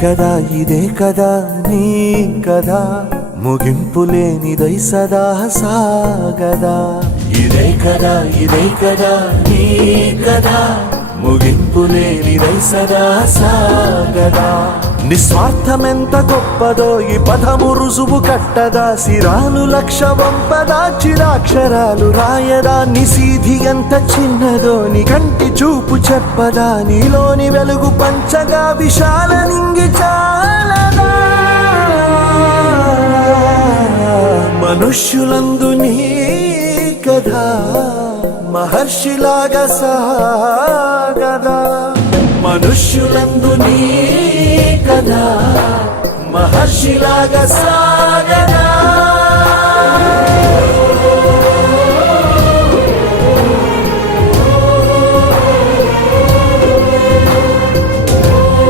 కదా ఇదే కదా నీ కదా ముగింపు లేనిదై సదా సాగదా ఇదే కదా నీ కదా ముగింపు లేనిదై సదా సాగదా నిస్వార్థమెంత గొప్పదో ఈ పదము రుజువు కట్టదా సిరాలు లక్ష వంపదా చిరాక్షరాలు రాయదా నిసీధి ఎంత చిన్నదో నీ కంటి చూపు చెప్పదా నీలోని వెలుగు పంచగా విశాల నింగి చాలదా మనుష్యులందు నీ కథ మహర్షిలాగా సాగదా మనుష్యులందు నీ కథ మహర్షిలాగా సాగదా